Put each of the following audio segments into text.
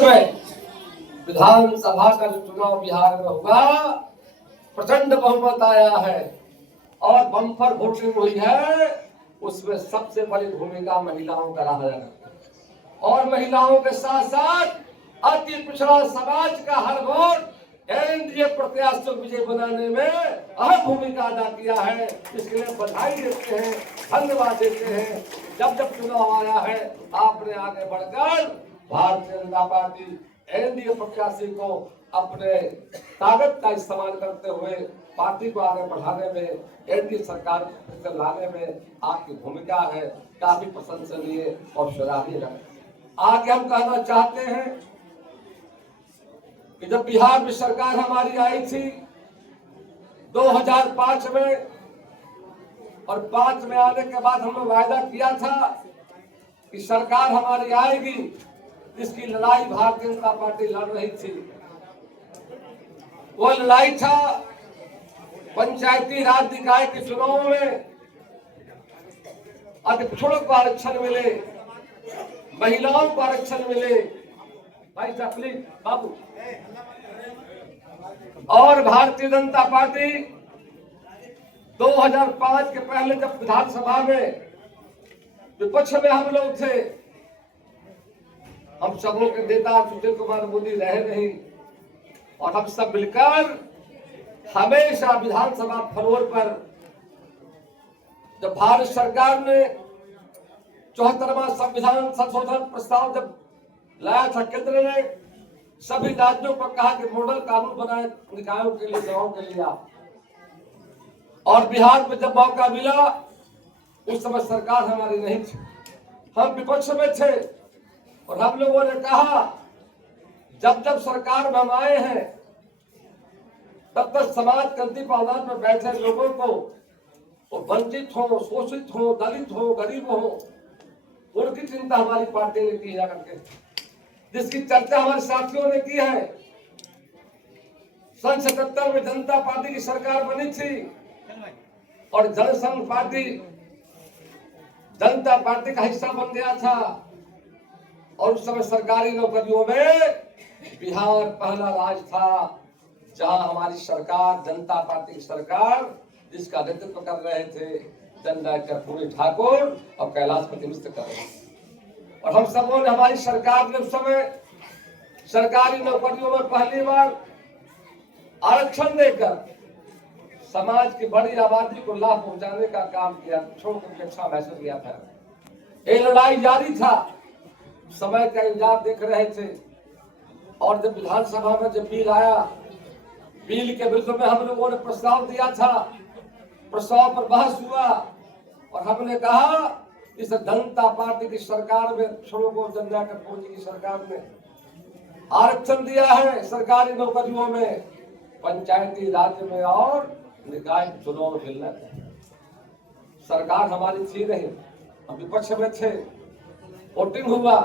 में विधानसभा का जो चुनाव बिहार में हुआ, प्रचंड बहुमत आया है और बम्पर वोटिंग हुई है। उसमें सबसे बड़ी भूमिका महिलाओं का रहा है और महिलाओं के साथ साथ अति पिछड़ा समाज का हर वोट एनडीए प्रत्याशी को विजय बनाने में अहम भूमिका अदा किया है। इसके लिए बधाई देते हैं, धन्यवाद देते हैं। जब जब चुनाव आया है, आपने आगे बढ़कर भारतीय जनता पार्टी एनडीए प्रत्याशी को अपने ताकत का इस्तेमाल करते हुए पार्टी को आगे बढ़ाने में, एनडीए सरकार को लाने में आपकी भूमिका है, काफी प्रशंसनीय और सराहनीय है। आगे हम कहना चाहते हैं कि जब बिहार में सरकार हमारी आई थी 2005 में, और 5 में आने के बाद हमने वायदा किया था कि सरकार हमारी आएगी, इसकी लड़ाई भारतीय जनता पार्टी लड़ रही थी। वो लड़ाई था पंचायती राज निकाय के चुनाव में अति पिछड़ों को आरक्षण मिले, महिलाओं को आरक्षण मिले। भाई प्लीज बाबू। और भारतीय जनता पार्टी 2005 के पहले जब विधानसभा में विपक्ष में हम लोग थे, हम सबों के नेता सुशील कुमार मोदी रहे नहीं, और हम सब मिलकर हमेशा विधानसभा फ्लोर पर जब भारत सरकार ने 74वां संविधान संशोधन प्रस्ताव जब लाया था, केंद्र ने सभी राज्यों को कहा कि मॉडल कानून बनाए निकायों के लिए, गांवों के लिए। और बिहार में जब मौका मिला, उस समय सरकार हमारी नहीं थी, हम विपक्ष में थे, और हम लोगों ने कहा जब जब सरकार में हम आए हैं तब तक समाज के अंतिम आधार पर बैठे लोगों को, वो वंचित हो, शोषित हो, दलित हो, गरीब हो, उनकी चिंता हमारी पार्टी ने की जाकर के, जिसकी चर्चा हमारे साथियों ने की है। सन 77 में जनता पार्टी की सरकार बनी थी और जनसंघ पार्टी जनता पार्टी का हिस्सा बन गया था, और उस समय सरकारी नौकरियों में बिहार पहला राज्य था जहां हमारी सरकार, जनता पार्टी की सरकार, जिसका नेतृत्व कर रहे थे जननायक कर्पूरी ठाकुर और कैलाशपति मिश्र कर रहे थे। और हम सबों ने, हमारी सरकार ने उस समय सरकारी नौकरियों में पहली बार आरक्षण देकर समाज की बड़ी आबादी को लाभ पहुंचाने का काम किया, छोड़कर अच्छा महसूस किया था। ये लड़ाई जारी था, समय का इंतजार देख रहे थे। और जब विधानसभा में जब बिल आया, बिल के विरुद्ध में हम लोगों ने प्रस्ताव दिया था, प्रस्ताव पर बहस हुआ, और हमने कहा इस जनता पार्टी की सरकार में छोड़ो को जनता कर्पूरी की सरकार में आरक्षण दिया है सरकारी नौकरियों में, पंचायती राज में और निकाय चुनाव में मिलना चाहिए। सरकार हमारी थी नहीं, हम विपक्ष में थे, वोटिंग हुआ,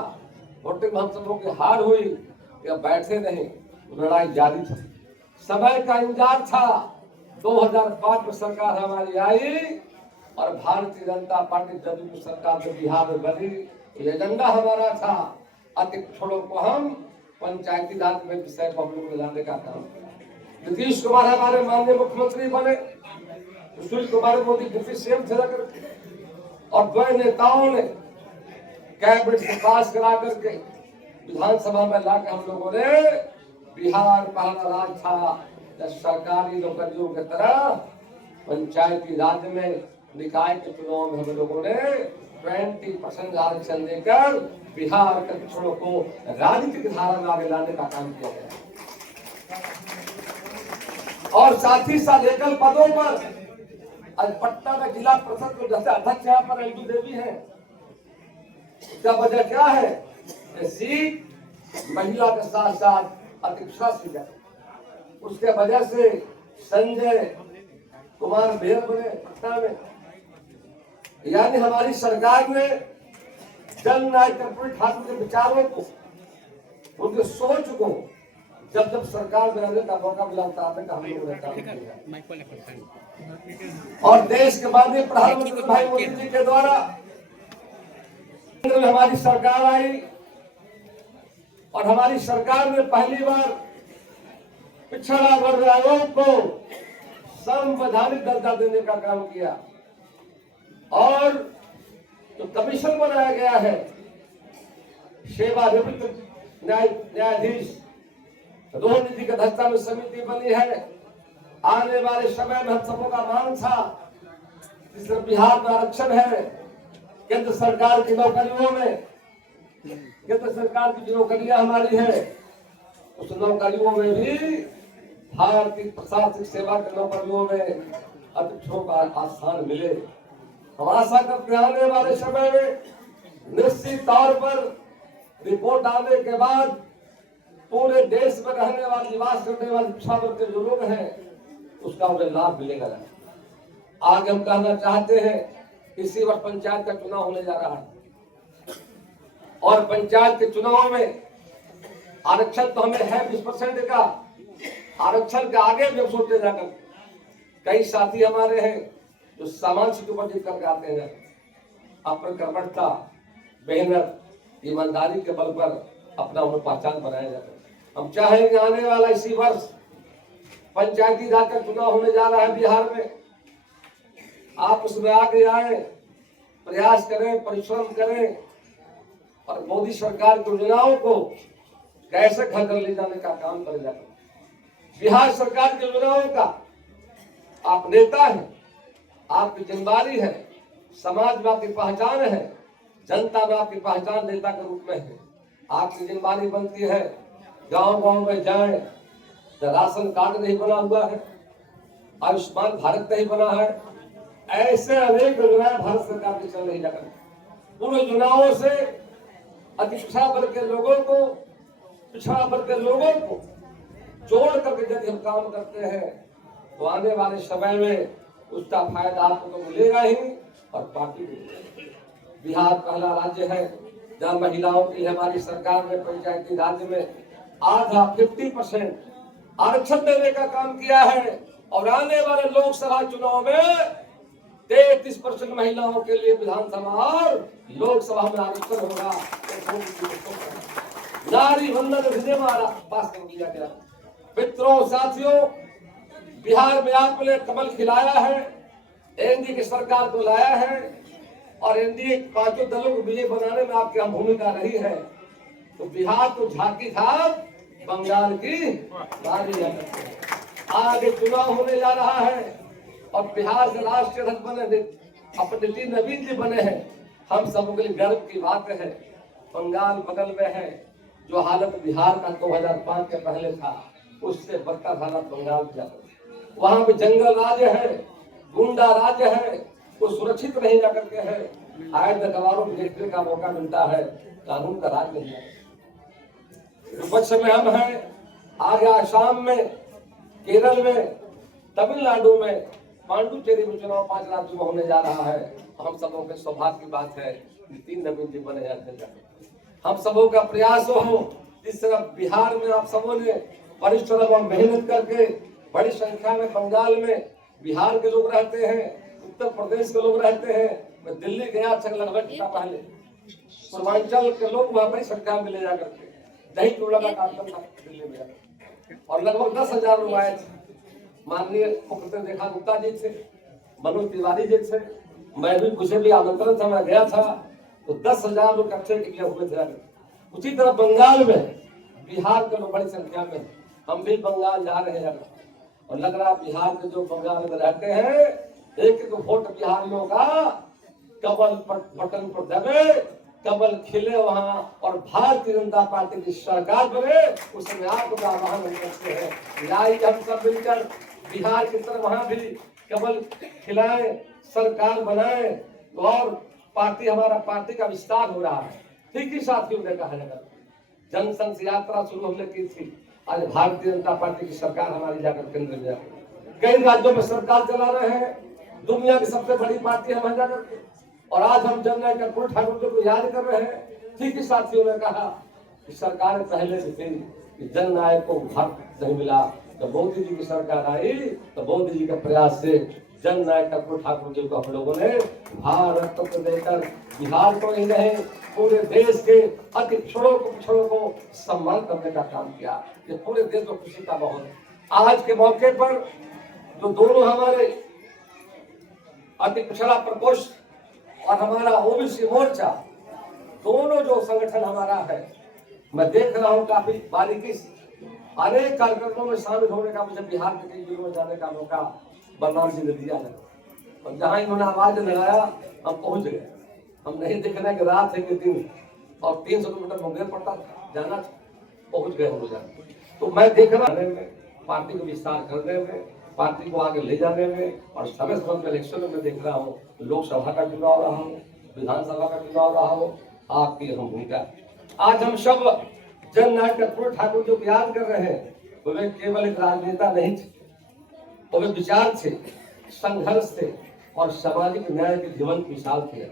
वोटिंग में हम सब लोग की हार हुई, या बैठे नहीं, लड़ाई जारी थी। समय का इंतजार था। 2005 में सरकार हमारी आई और भारतीय जनता पार्टी जदयू की सरकार जब बिहार में बनी, एजेंडा हमारा था अति पिछड़ों को हम पंचायती राज में विषय को हम लोग लाने का काम किया। नीतीश कुमार हमारे माननीय मुख्यमंत्री बने, सुशील कुमार मोदी डिप्टी सीएम थे, और दो नेताओं ने कैबिनेट से पास करा करके विधानसभा में लाकर हम लोगों ने बिहार पहला राज्य था जब सरकारी नौकरियों की तरह पंचायती राज में, निकाय के चुनाव में हम लोगों ने 20% आरक्षण देकर बिहार के पिछड़ों को राजनीतिक धारा में आगे लाने का काम किया गया। और साथ ही साथ एकल पदों पर आज पटना में जिला परिषद को जैसे अध्यक्ष यहाँ पर एलबी देवी है, इसका वजह क्या है? सीट महिला के साथ साथ अतिक्षा सीट है, उसके वजह से संजय कुमार मेयर बने पटना में। यानी हमारी सरकार ने जननायक कर्पूरी ठाकुर के विचारों को, उनके सोच को जब जब सरकार में रहने का मौका मिला उतारने का हम लोगों ने काम किया। और देश के माननीय प्रधानमंत्री भाई मोदी जी के द्वारा हमारी सरकार आई और हमारी सरकार ने पहली बार पिछड़ा वर्ग आयोग को संवैधानिक दर्जा देने का काम किया और जो कमीशन बनाया गया है सेवानिवृत्त न्यायाधीश रोहनिधि की अध्यक्षता में समिति बनी है। आने वाले समय में हम सबों का मांग था जिस बिहार में आरक्षण है केंद्र सरकार की नौकरियों में, केंद्र सरकार की जो नौकरियां हमारी है उस नौकरियों में भी भारतीय प्रशासनिक सेवा के नौकरियों में अध्यक्षों का स्थान मिले। हम आशा करते हैं आने वाले समय में निश्चित तौर पर रिपोर्ट आने के बाद पूरे देश में रहने वाले निवास करने वाले पिछड़ा वर्ग के जो लोग हैं उसका उन्हें लाभ मिलेगा। आगे हम कहना चाहते हैं इसी वर्ष पंचायत का चुनाव होने जा रहा है और पंचायत के चुनाव में आरक्षण तो हमें है 20% का, आरक्षण के आगे भी हम सोचते जाकर कई साथी हमारे हैं जो सामान सीटों पर जीत करके आते हैं, अपनी कर्मठता मेहनत ईमानदारी के बल पर अपना उन्हें पहचान बनाया जाता है। हम चाहेंगे आने वाला इसी वर्ष पंचायती राज का चुनाव होने जा रहा है बिहार में, आप उसमें आगे आए, प्रयास करें, परिश्रम करें और मोदी सरकार की योजनाओं को कैसे घर घर ले जाने का काम करे जाए। बिहार सरकार की योजनाओं का आप नेता हैं, आपकी जिम्मेदारी है, समाज में आपकी पहचान है, जनता में आपकी पहचान नेता के रूप में है। आपकी जिम्मेदारी बनती है गांव गांव में जाएं, राशन कार्ड नहीं बना हुआ है, आयुष्मान भारत नहीं बना है, ऐसे अनेक योजनाएं भारत सरकार की चल रही जाकर उन योजनाओं से अति पिछड़ा वर्ग के लोगों को, पिछड़ा वर्ग के लोगों को जोड़ करके यदि हम काम करते हैं तो आने वाले समय में उसका फायदा आपको तो मिलेगा ही और पार्टी भी। बिहार पहला राज्य है जहाँ महिलाओं के लिए हमारी सरकार ने पंचायती राज्य में आधा 50% आरक्षण देने का काम किया है और आने वाले लोकसभा चुनाव में 33% महिलाओं के लिए विधानसभा और लोकसभा में आरक्षण होगा। नारी वंदन अधिनियम पास कर दिया गया। मित्रों साथियों, बिहार में आपने कमल खिलाया है, एनडीए की सरकार को लाया है और एनडीए पांचों दलों को विजय बनाने में आपकी अहम भूमिका रही है। तो बिहार को झांकी था बंगाल की बारी। आगे चुनाव होने जा रहा है और बिहार से राष्ट्रीय अध्यक्ष बने अपने नितिन नवीन जी बने हैं। हम सबों के लिए गर्व की बात है। बंगाल बगल में है, जो हालत बिहार का 2005 के पहले था उससे बदतर हालत बंगाल की। वहां पे जंगल राज्य है, गुंडा राज्य है, वो सुरक्षित नहीं जा करके है, आयत गवारों को देखने का मौका मिलता है, कानून का राज नहीं है। विपक्ष में हम हैं, आगे आसाम में, केरल में, तमिलनाडु में, पांडुचेरी में चुनाव 5 राज्यों में होने जा रहा है। हम सबों के सौभाग्य की बात है नितिन नवीन जी बने जाते। हम सबों का प्रयास हो जिस तरह बिहार में आप सबों ने परिश्रम और मेहनत करके बड़ी संख्या में बंगाल में बिहार के लोग रहते हैं, उत्तर प्रदेश के लोग रहते हैं। मैं दिल्ली गया लगभग पहले, पूर्वांचल के लोग वहाँ बड़ी संख्या में मिले जाकर के दही चूड़ा का कार्यक्रम था दिल्ली में और लगभग 10,000 लोग आए थे। माननीय मुख्यमंत्री रेखा गुप्ता जी थे, मनोज तिवारी जी थे, मैं भी मुझे भी आमंत्रण था, मैं गया था तो 10,000 लोग इकट्ठे किए हुए थे। उसी तरह बंगाल में बिहार के लोग बड़ी संख्या में, हम भी बंगाल जा रहे हैं और लग रहा बिहार के जो बंगाल में रहते हैं एक एक वोट बिहारियों का कमल बटन पर दबे, कमल खिले वहां और भारतीय जनता पार्टी की सरकार बने, उसमें आपका आह्वान करते हैं। हम सब मिलकर बिहार की तरफ वहां भी कमल खिलाए, सरकार बनाए और पार्टी हमारा पार्टी का विस्तार हो रहा है। ठीक ही साथियों ने कहा जाकर जनसंघ यात्रा शुरू होने की थी, आज भारतीय जनता पार्टी की सरकार हमारी जाकर केंद्र में जाकर कई राज्यों में सरकार चला रहे हैं। दुनिया की सबसे बड़ी पार्टी हम जाकर के और आज हम जननायक कर्पूरी ठाकुर जी को याद कर रहे हैं। ठीक ही साथियों ने कहा कि सरकार पहले से थी कि जननायक को वक्त नहीं मिला, तो मोदी जी की सरकार आई तो मोदी जी के प्रयास से जननायक कर्पूरी ठाकुर जी को हम लोगों ने भारत को देकर बिहार को नहीं रहे पूरे देश के अति पिछड़ों को सम्मान करने का काम किया। ये पूरे देश में खुशी का माहौल। आज के मौके पर जो दोनों हमारे अति पिछड़ा प्रकोष्ठ और हमारा ओबीसी मोर्चा, दोनों जो संगठन हमारा है, मैं देख रहा हूं काफी बारीकी से अनेक कार्यक्रमों में शामिल होने का मुझे बिहार के कई जिलों में जाने का मौका बलराम जी ने दिया है। और जहां इन्होंने आवाज लगाया हम पहुंच गए। हम नहीं देखना कि रात है कि दिन, और 300 किलोमीटर मुंगेर पड़ता था, जाना था, पहुंच गए हम लोग। तो मैं देख रहा पार्टी को विस्तार करने में, पार्टी को आगे ले जाने में, और समय समय में इलेक्शन में देख रहा हूँ, लोकसभा का चुनाव रहा हो, विधानसभा का चुनाव रहा हो, आपकी अहम भूमिका। आज हम सब जननायक कर्पूरी ठाकुर जो याद कर रहे हैं, वे केवल एक राजनेता नहीं थे, वे विचार थे, संघर्ष थे और सामाजिक न्याय की जीवंत मिसाल थे।